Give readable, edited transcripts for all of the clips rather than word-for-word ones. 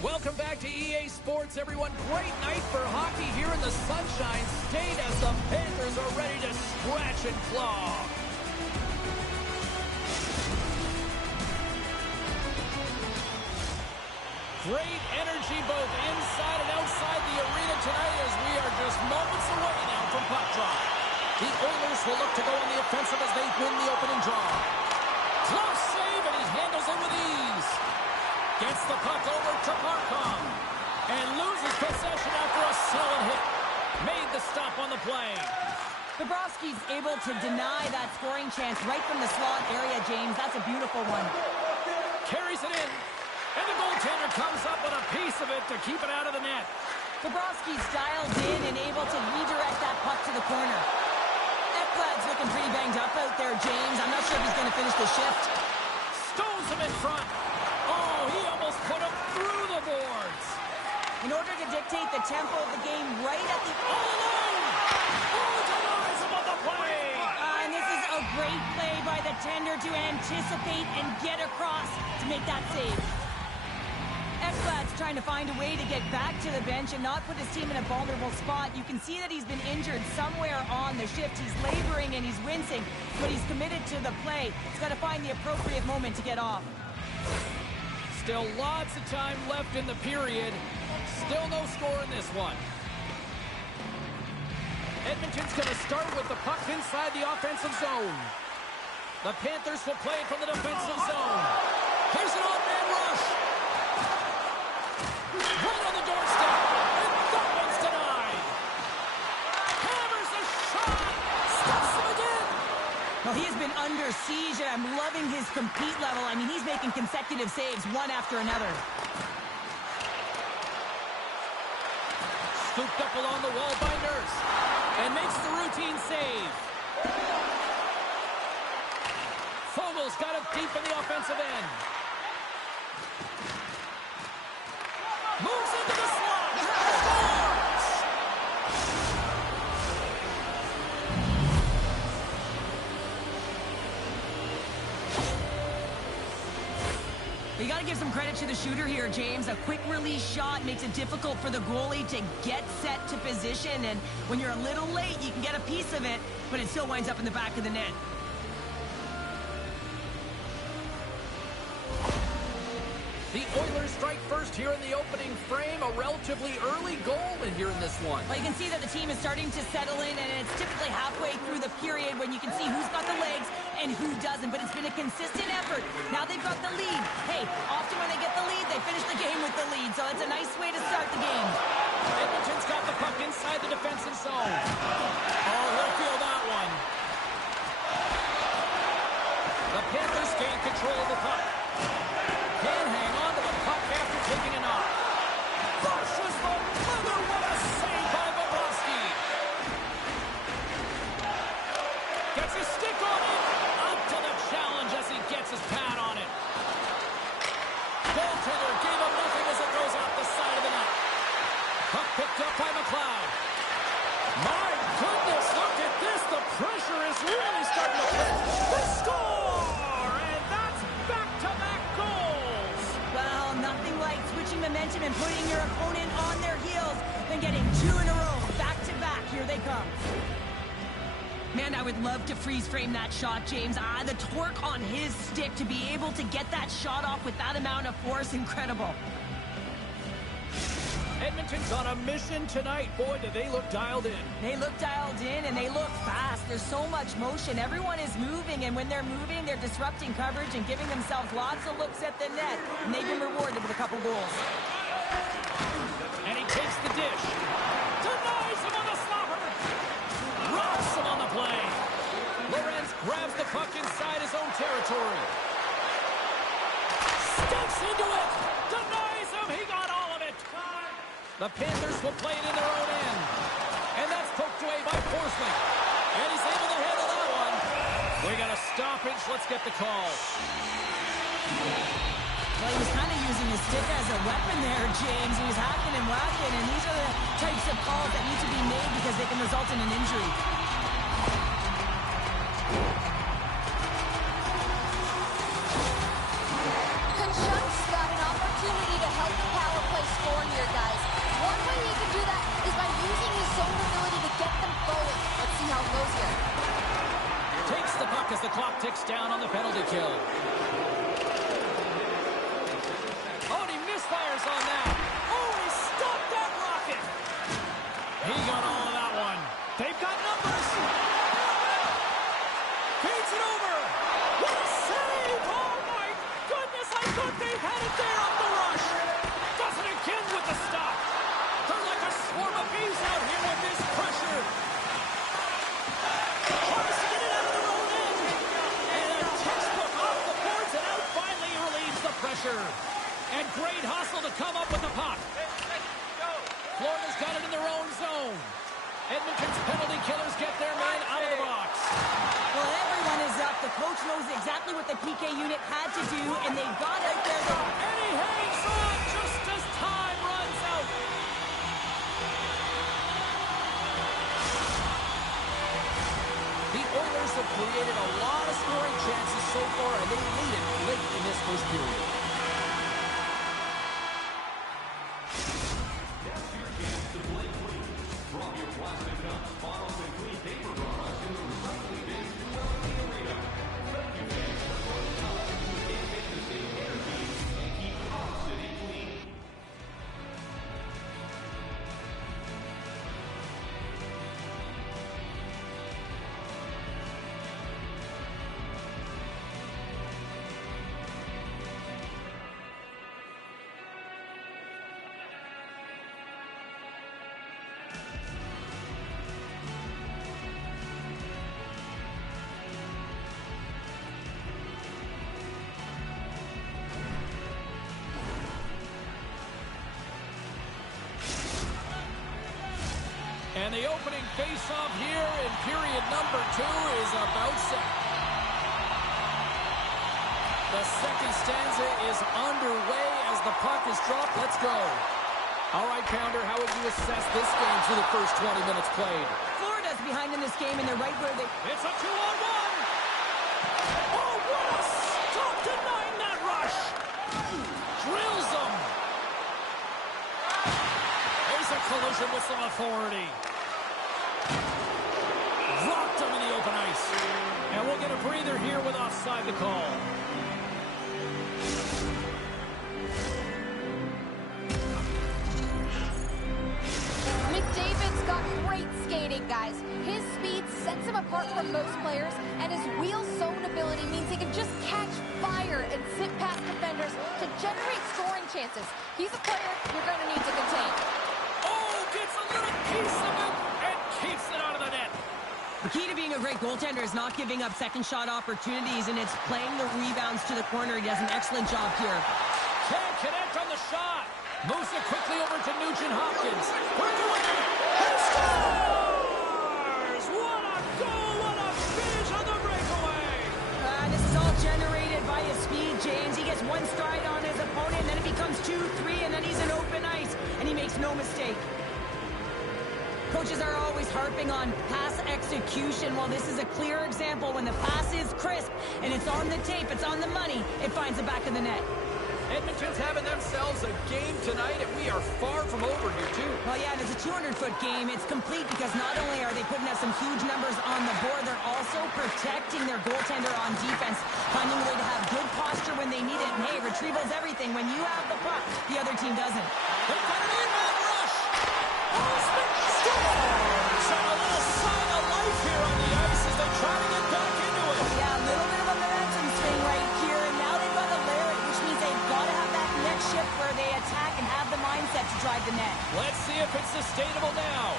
Welcome back to EA Sports, everyone. Great night for hockey here in the Sunshine State as the Panthers are ready to scratch and claw. Great energy both inside and outside the arena tonight as we are just moments away now from puck drop. The Oilers will look to go on the offensive as they win the opening draw. Close save, and he handles it with ease. Gets the puck over to Markham and loses possession after a solid hit. Made the stop on the play. Bobrovsky's able to deny that scoring chance right from the slot area, James. That's a beautiful one. Carries it in. And the goaltender comes up with a piece of it to keep it out of the net. Bobrovsky's dialed in and able to redirect that puck to the corner. Ekblad's looking pretty banged up out there, James. I'm not sure if he's going to finish the shift. Stones him in front. Oh, he almost put him through the boards. In order to dictate the tempo of the game right at the... all alone! Oh, denies him on the play! And this is a great play by the tender to anticipate and get across to make that save. Ekblad's trying to find a way to get back to the bench and not put his team in a vulnerable spot. You can see that he's been injured somewhere on the shift. He's laboring and he's wincing, but he's committed to the play. He's got to find the appropriate moment to get off. Still lots of time left in the period. Still no score in this one. Edmonton's going to start with the puck inside the offensive zone. The Panthers will play it from the defensive zone. Here's an odd-man rush. Right on the doorstep, and that one's denied. Hammers a shot, stops him again. Well, he has been under siege, and I'm loving his compete level. I mean, he's making consecutive saves, one after another. Scooped up along the wall by Nurse, and makes the routine save. Fogel's got it deep in the offensive end. Moves into the slot. Scores! You got to give some credit to the shooter here, James. A quick release shot makes it difficult for the goalie to get set to position, and when you're a little late, you can get a piece of it, but it still winds up in the back of the net. The Oilers strike first here in the opening frame. A relatively early goal in here in this one. Well, you can see that the team is starting to settle in, and it's typically halfway through the period when you can see who's got the legs and who doesn't. But it's been a consistent effort. Now they've got the lead. Hey, often when they get the lead, they finish the game with the lead. So it's a nice way to start the game. Edmonton's got the puck inside the defensive zone. Oh, he'll feel that one. The Panthers gain control of the puck. Can hang on to the puck after taking a knock. Pushes the leather. What a save by Bobrovsky. Gets his stick on it. Up to the challenge as he gets his pad on it. Goaltender gave him nothing as it goes out the side of the net. Puck picked up by McLeod. My goodness, look at this. The pressure is really starting to flip. The score! And that's back-to-back goals. Well, nothing like switching momentum and putting your opponent on their heels than getting two in a row, back-to-back. Here they come. Man, I would love to freeze frame that shot, James. The torque on his stick to be able to get that shot off with that amount of force, incredible. Edmonton's on a mission tonight. Boy, do they look dialed in. They look dialed in, and they look fast. There's so much motion. Everyone is moving, and when they're moving, they're disrupting coverage and giving themselves lots of looks at the net. And they've been rewarded with a couple goals. And he takes the dish. Denies him on the slapper. Rocks him on the play. Lorenz grabs the puck inside his own territory. Sticks into it. Denies him. He got all of it. The Panthers will play it in their own end. And that's poked away by Forsling. And he's able to handle that one. We got a stoppage. Let's get the call. Well, he was kind of using his stick as a weapon there, James. He was hacking and whacking, and these are the types of calls that need to be made because they can result in an injury. Kachuk's got an opportunity to help the power play as the clock ticks down on the penalty kill. Oh, and he misfires on that. Oh, he stopped that rocket. He got all of that one. They've got numbers. Feeds it over. What a save. Oh, my goodness. I thought they had it there on the rush. Does it again with the stop. They're like a swarm of bees out here with this pressure. Tries to get it out of their own end. And a textbook off the boards, and out finally relieves the pressure. And great hustle to come up with the puck. Florida's got it in their own zone. Edmonton's penalty killers get their man out of the box. Well, everyone is up. The coach knows exactly what the PK unit had to do, and they got out there. And he hangs on just as time runs out. The Oilers have created a lot of scoring chances so far, and they lead it late in this first period. And the opening face-off here in period number 2 is about set. The second stanza is underway as the puck is dropped. Let's go. All right, Pounder, how would you assess this game through the first 20 minutes played? Florida's behind in this game, and they're right where they... It's a 2-on-1. Oh, what a stop denying that rush. Drills them. There's a collision with some authority. Rocked him in the open ice. And we'll get a breather here with offside the call. McDavid's got great skating, guys. His speed sets him apart from most players, and his wheel zone ability means he can just catch fire and sit past defenders to generate scoring chances. He's a player you're going to need to contain. Oh, gets a little piece of it and keeps it out of the net. The key to being a great goaltender is not giving up second shot opportunities, and it's playing the rebounds to the corner. He does an excellent job here. Can't connect on the shot. Moves it quickly over to Nugent Hopkins. We're going to... He scores! What a goal! What a finish on the breakaway! This is all generated by his speed, James. He gets one stride on his opponent, and then it becomes 2, 3, and then he's in open ice, and he makes no mistake. Coaches are always harping on pass execution. Well, this is a clear example. When the pass is crisp and it's on the tape, it's on the money, it finds the back of the net. Edmonton's having themselves a game tonight, and we are far from over here, too. Well, yeah, and it's a 200-foot game. It's complete because not only are they putting up some huge numbers on the board, they're also protecting their goaltender on defense, finding a way to have good posture when they need it. And, hey, retrieval's everything. When you have the puck, the other team doesn't. They've got an inbound rush. Osman scores! And a little sign of life here on the ice as they try to get back into it. Yeah, a little bit of a momentum swing right here, and now they've got to layer it, which means they've got to have that next shift where they attack and have the mindset to drive the net. Let's see if it's sustainable now.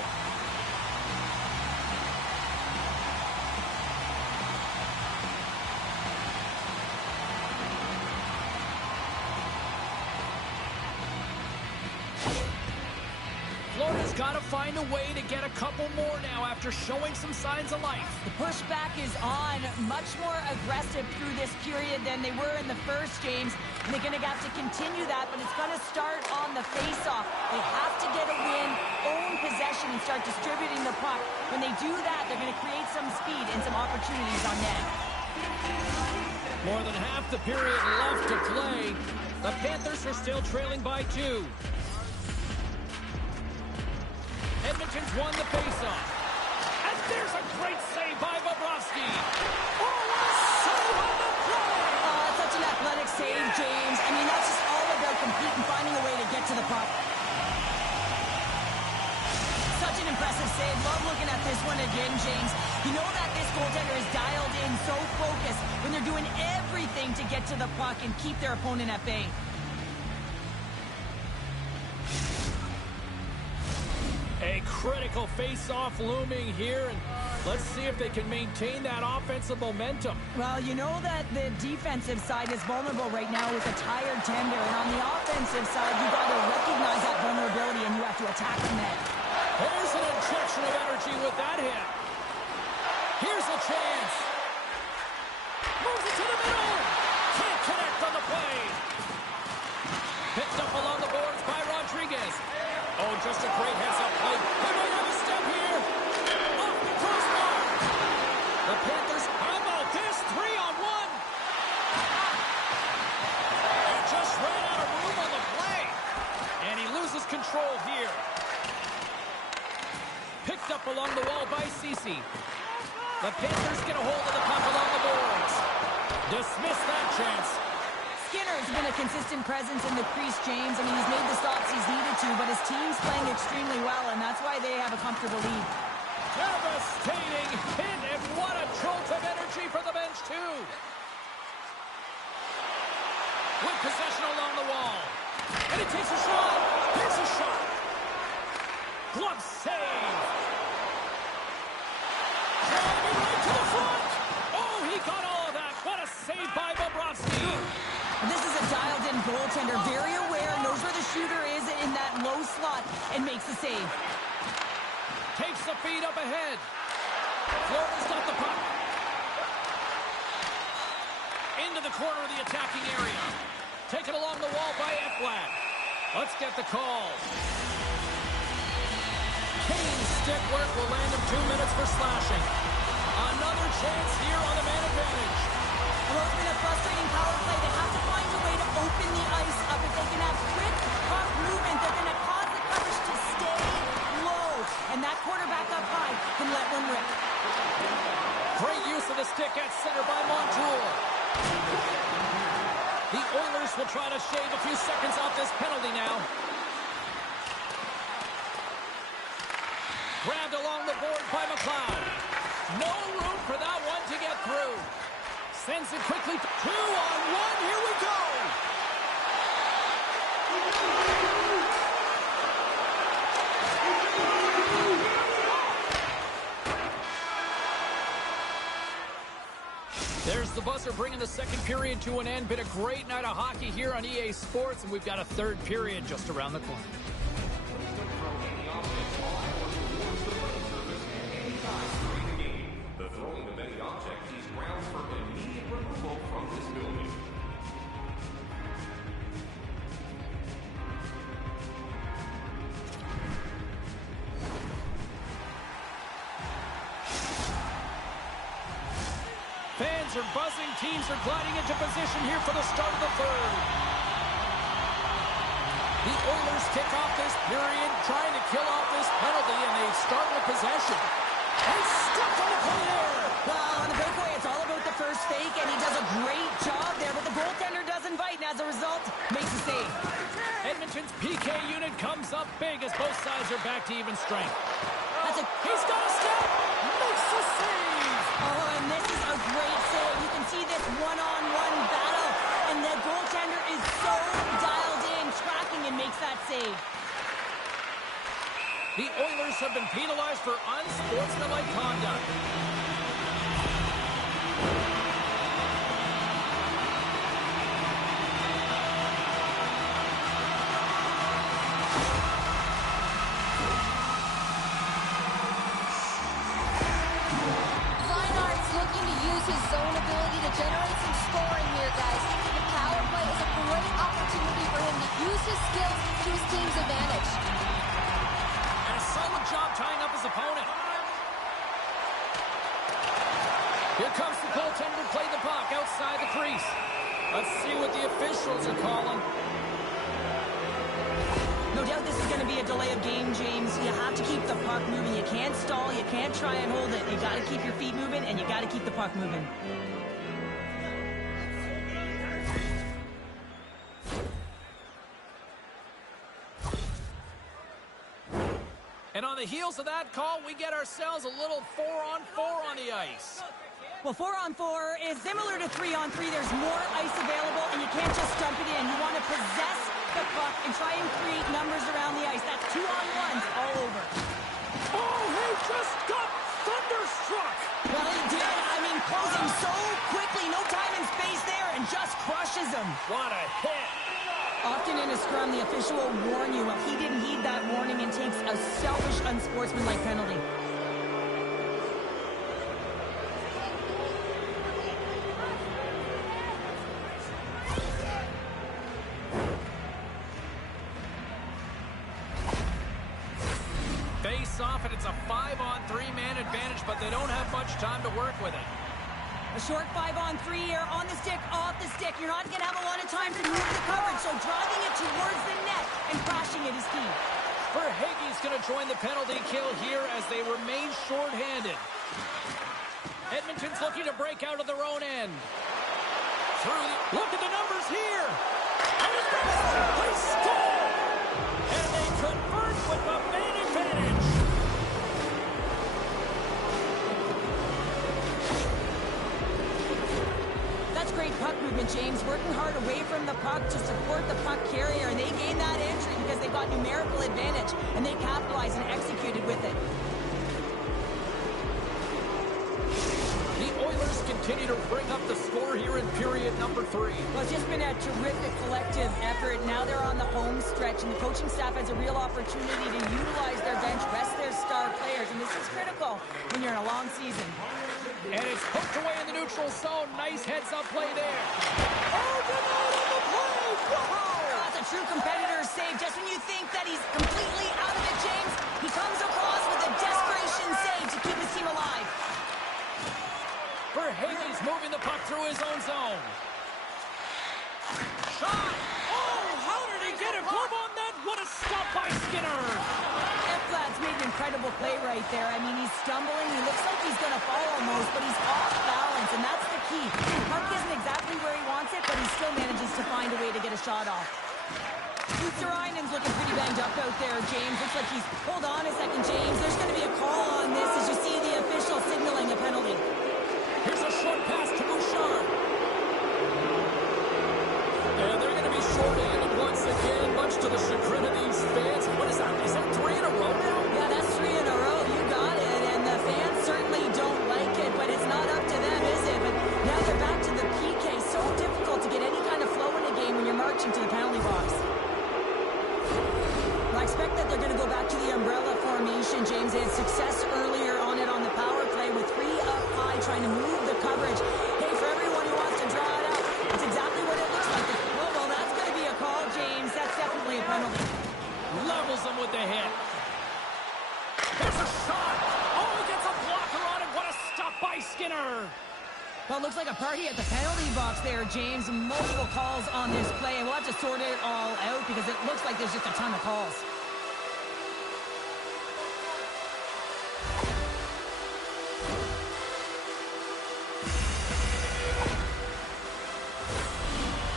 Florida's got to find a way to get a couple more now after showing some signs of life. The pushback is on, much more aggressive through this period than they were in the first, James. And they're going to have to continue that, but it's going to start on the face-off. They have to get a win, own possession, and start distributing the puck. When they do that, they're going to create some speed and some opportunities on net. More than half the period left to play. The Panthers are still trailing by 2. Edmonton's won the faceoff. And there's a great save by Bobrovsky. Oh, what a compete and finding a way to get to the puck. Such an impressive save. Love looking at this one again, James. You know that this goaltender is dialed in, so focused when they're doing everything to get to the puck and keep their opponent at bay. A critical face-off looming here, and let's see if they can maintain that offensive momentum. Well, you know that the defensive side is vulnerable right now with a tired tender, and on the offensive side, you got to recognize that vulnerability and you have to attack the net. There's an injection of energy with that hit. Here's a chance. Moves it to the middle. Can't connect on the play. Picked up along the boards by Rodriguez. Oh, just a great heads-up play. They might have a step here. Off the crossbar. The Panthers, how about this? 3-on-1. He just ran out of room on the play. And he loses control here. Picked up along the wall by Ceci. The Panthers get a hold of the puck along the boards. Dismiss that chance. Skinner's been a consistent presence in the crease, James. I mean, he's made the stops he's needed to, but his team's playing extremely well, and that's why they have a comfortable lead. Devastating hit, and what a jolt of energy for the bench, too. With possession along the wall. And he takes a shot. Here's a shot. Glove save. Driving right to the front. Oh, he got all of that. What a save by Bobrovsky. This is a dialed-in goaltender, very aware, knows where the shooter is in that low slot, and makes the save. Takes the feed up ahead. Florida's got the puck. Into the corner of the attacking area. Taken along the wall by Ekblad. Let's get the call. Kane's stick work will land him 2 minutes for slashing. Another chance here on the man advantage. Well, it's been a frustrating power play. They have to find a way to open the ice up. If they can have quick puck movement, they're going to cause the coverage to stay low. And that quarterback up high can let one rip. Great use of the stick at center by Montour. The Oilers will try to shave a few seconds off this penalty now. Grabbed along the board by McLeod. No room for that one to get through. Sends it quickly. 2-on-1. Here we go. There's the buzzer bringing the second period to an end. Been a great night of hockey here on EA Sports, and we've got a third period just around the corner. The throwing of any object is grounds for immediate removal from this building. Fans are buzzing. Teams are gliding into position here for the start of the third. The Oilers kick off this period, trying to kill off this penalty, and they start with possession. He's stuck on the play there. Well, on the breakaway, it's all about the first fake, and he does a great job there, but the goaltender doesn't bite, and as a result, makes a save. Edmonton's PK unit comes up big as both sides are back to even strength. He's got a step. Makes the save. Oh, and this is a great save. You can see this one-on-one battle, and the goaltender is so dialed in, tracking, and makes that save. The Oilers have been penalized for unsportsmanlike conduct. Reinhardt's looking to use his zone ability to generate some scoring here, guys. The power play is a great opportunity for him to use his skills to his team's advantage. Solid job tying up his opponent. Here comes the goaltender to play the puck outside the crease. Let's see what the officials are calling. No doubt this is going to be a delay of game, James. You have to keep the puck moving. You can't stall. You can't try and hold it. You got to keep your feet moving, and you got to keep the puck moving. And on the heels of that call, we get ourselves a little 4-on-4 on the ice. Well, 4-on-4 is similar to 3-on-3. There's more ice available, and you can't just dump it in. You want to possess the puck and try and create numbers around the ice. That's 2-on-1s all over. Oh, he just got thunderstruck. Well, he did. I mean, closing so quickly, no time and space there, and just crushes him. What a hit. Often in a scrum, the official will warn you. He didn't heed that warning and takes a selfish, unsportsmanlike penalty. Face off, and it's a 5-on-3 man advantage, but they don't have much time to work with it. A short 5-on-3 here, on the stick, off the stick. You're not going to have a lot of time to move the coverage, so driving it towards the net and crashing it is key. Verhaeghe's going to join the penalty kill here as they remain short-handed. Edmonton's looking to break out of their own end. Look at the numbers here. They score! And they convert with the man advantage. That's great puck movement, James. Working hard away from the puck to support the puck carrier, and they gained that entry because they got numerical advantage, and they capitalized and executed with it. The Oilers continue to bring up the score here in period number 3. Well, it's just been a terrific collective effort. Now they're on the home stretch, and the coaching staff has a real opportunity to utilize their bench, rest their star players, and this is critical when you're in a long season. And it's hooked away in the neutral zone. Nice heads-up play there. Oh, denied on the play! Whoa! That's a true competitor's save. Just when you think that he's completely out of it, James, he comes across with a desperation save to keep his team alive. Verhaeghe's moving the puck through his own zone. Shot! Oh, how did he get a glove on that? What a stop by Skinner! Eflad's made an incredible play right there. I mean, he's stumbling. He looks like he's going to fall almost, but he's off balance, and that's the key. The puck isn't exactly where he wants it, but he still manages to find a way to get a shot off. Utsurainen's looking pretty banged up out there, James. Looks like he's... Hold on a second, James. There's going to be a call on this as you see the official signaling a penalty. Here's a short pass to Bouchard. And they're going to be short-handed once again, much to the chagrin of these fans. What is that? Is that 3 in a row now? Yeah, that's 3 in a row. You got it. And the fans certainly don't like it, but it's not up to them, is it? But now they're back to the PK. So difficult to get any kind of flow in a game when you're marching to the penalty box. Well, I expect that they're going to go back to the umbrella formation, James. They had success earlier on it on the power play with 3 up high, trying to move the coverage. Hey, for everyone who wants to draw it out, it's exactly what it looks like. Well, that's going to be a call, James. That's definitely a penalty. Levels them with the hit. There's a shot. Oh, he gets a blocker on it. What a stop by Skinner. Well, it looks like a party at the penalty box there, James. Multiple calls on this play, and we'll have to sort it all out because it looks like there's just a ton of calls.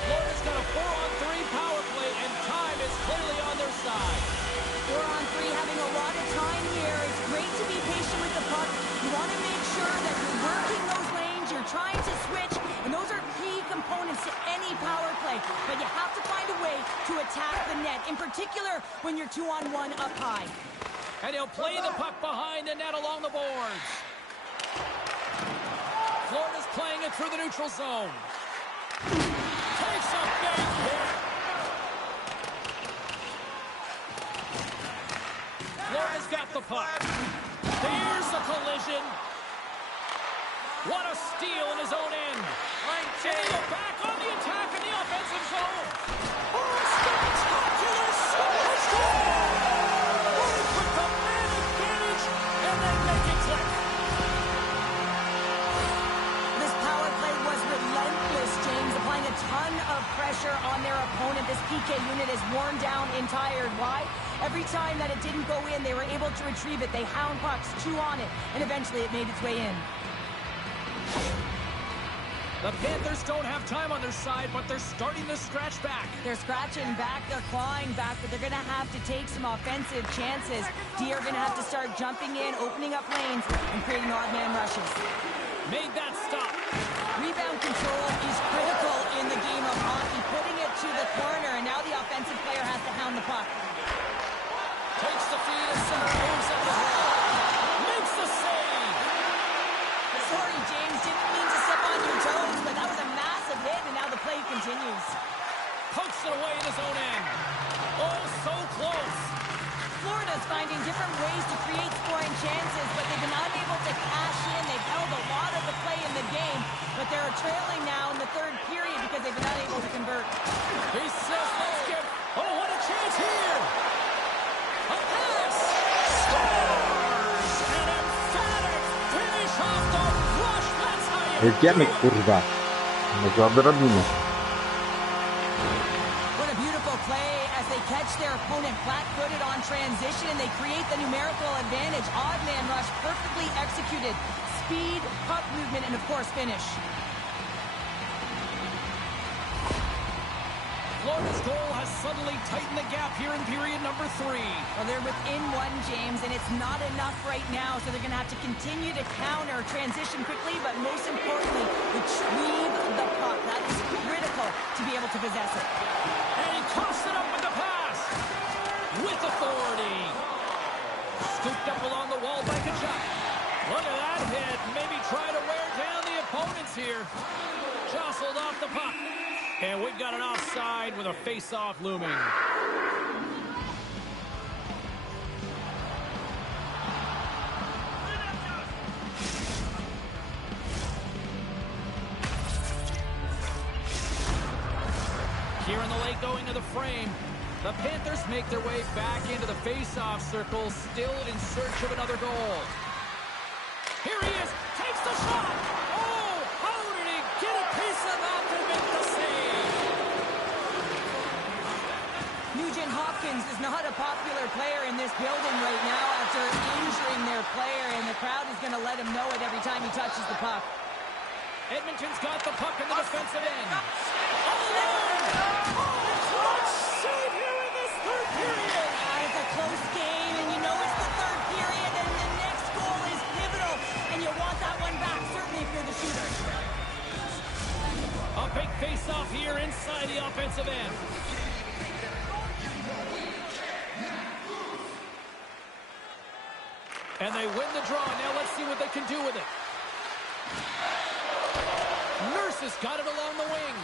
Florida's got a 4-on-3 power play, and time is clearly on their side. 4-on-3, having a lot of time here. It's great to be patient with the puck. You want to make sure that you're working those lanes, you're trying to switch, and those are key components to any power play. But you have to find a way to attack the net, in particular when you're 2-on-1 up high. And he'll play the puck behind the net along the boards. Florida's playing it through the neutral zone. Takes a big hit. Florida's got the puck. There's the collision. What a steal in his own end. And they go back on the attack in the offensive zone. Oh, spectacular score! With the man advantage, and they make it click. This power play was relentless, James, applying a ton of pressure on their opponent. This PK unit is worn down and tired. Why? Every time that it didn't go in, they were able to retrieve it. They hound pucks, chew on it, and eventually it made its way in. The Panthers don't have time on their side, but they're starting to scratch back. They're scratching back, they're clawing back, but they're going to have to take some offensive chances. D are going to have to start jumping in, opening up lanes, and creating odd man rushes. Made that stop. Rebound control is critical in the game of hockey, putting it to the corner, and now the offensive player has to hound the puck. Takes the feed and center, moves up the hole. Makes the save. Sorry, James, didn't mean to step on your toes, but that was a massive hit, and now the play continues. Pokes it away in his own end. Oh, so close. Florida's finding different ways to create scoring chances, but they've been unable to cash in. They've held a lot of the play in the game, but they're trailing now in the third period because they've been unable to convert. He says, let's get... Oh, what a chance here. A pass. Scores. An emphatic finish off the rush. That's how you... Jedziemy, kurwa. Może odrobimy. What a beautiful play as they catch their opponent flat-footed on transition, and they create the numerical advantage. Odd man rush, perfectly executed. Speed, puck movement, and of course, finish. Florida's goal has suddenly tightened the gap here in period number 3. Well, they're within one, James, and it's not enough right now, so they're going to have to continue to counter, transition quickly, but most importantly, retrieve the puck. That is critical to be able to possess it. And he coughs it up with the pass. With authority. Scooped up along the wall by Kachuk. Look at that hit. Maybe try to wear down the opponents here. Jostled off the puck. And we've got an offside with a face-off looming. Here in the late going to the frame. The Panthers make their way back into the face-off circle, still in search of another goal. Here he is, takes the shot. Oh, how did he get a piece of that to make the save? Nugent Hopkins is not a popular player in this building right now after injuring their player, and the crowd is going to let him know it every time he touches the puck. Edmonton's got the puck in the defensive end. All alone. Oh, clutch save here in this third period. It's a close game, and you know it's the third period, and the next goal is pivotal, and you want that one back, certainly if you're the shooter. A big face-off here inside the offensive end. And they win the draw. Now let's see what they can do with it. Nurse has got it along the wing.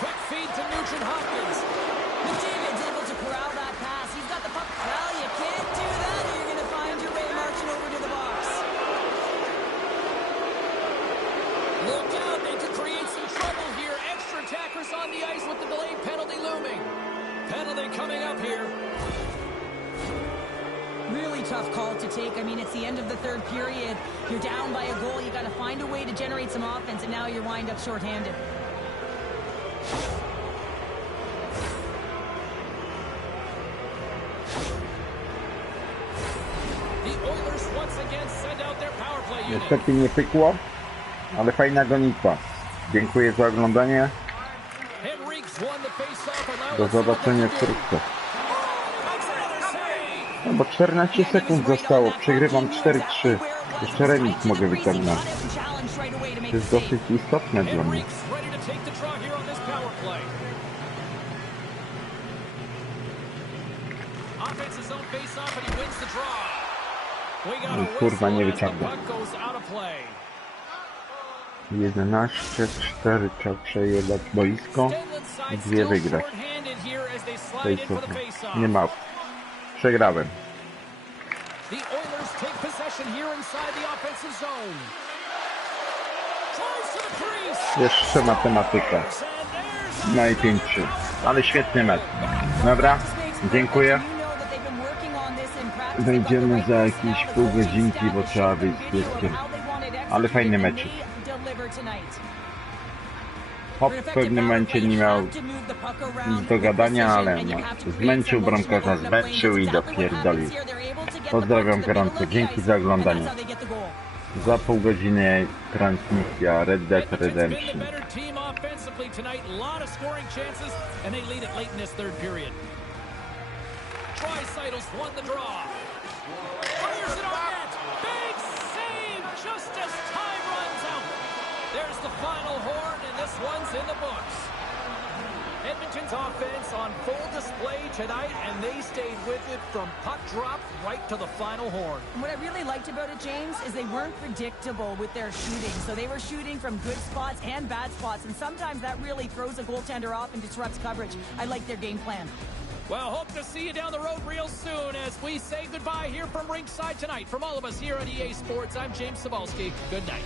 Quick feed to Nugent Hopkins. McDavid's able to corral that pass. He's got the puck. Well, you can't do that, or you're going to find your way marching over to the box. Look out, they could create some trouble here. Extra attackers on the ice with the delayed penalty looming. Penalty coming up here. Really tough call to take. I mean, it's the end of the third period. You're down by a goal. You got to find a way to generate some offense, and now you're wind up shorthanded. The Oilers once again send out their power play unit. Niestety nie pykło, ale fajna gonitwa. Dziękuję za oglądanie. Henrique's won the face-off, and now Do let's see what they zobaczenia can do. wkrótce. Makes another save. No bo 14 sekund zostało. Przegrywam 4-3. Jeszcze remis mogę wyciągnąć. To jest dosyć istotne dla mnie. Henrique's ready to take the draw here on this power play. Offense's own face-off, and he wins the draw. We got a Kurwa, nie whistle as the wyciągnę. puck goes out of play. 11-4 trzeba przejebać boisko i 2 wygrać. Nie ma. Przegrałem. The Oilers take possession here inside the offensive zone. Drives to the crease. Jeszcze matematyka. No i 5-3. Ale świetny mecz. Dobra, dziękuję. Wejdziemy za jakieś pół godzinki, bo trzeba wyjść z pieskiem. Ale fajny mecz. Hop w pewnym momencie nie miał nic do gadania, ale no, zmęczył bramkarza, zmęczył i dopierdolił. Pozdrawiam gorąco, dzięki za oglądanie. Za pół godziny transmisja Red Dead Edmonton's been the Redemption. better team offensively tonight. A lot of scoring chances, and they lead it late in this third period. Tricytle's won the draw. Fires it on net. Big save just as time runs out. There's the final horn, and this one's in the books. Edmonton's offense on full display tonight, and they stayed with it from puck drop right to the final horn. What I really liked about it, James, is they weren't predictable with their shooting. So they were shooting from good spots and bad spots, and sometimes that really throws a goaltender off and disrupts coverage. I like their game plan. Well, hope to see you down the road real soon as we say goodbye here from ringside tonight. From all of us here at EA Sports, I'm James Cebulski. Good night.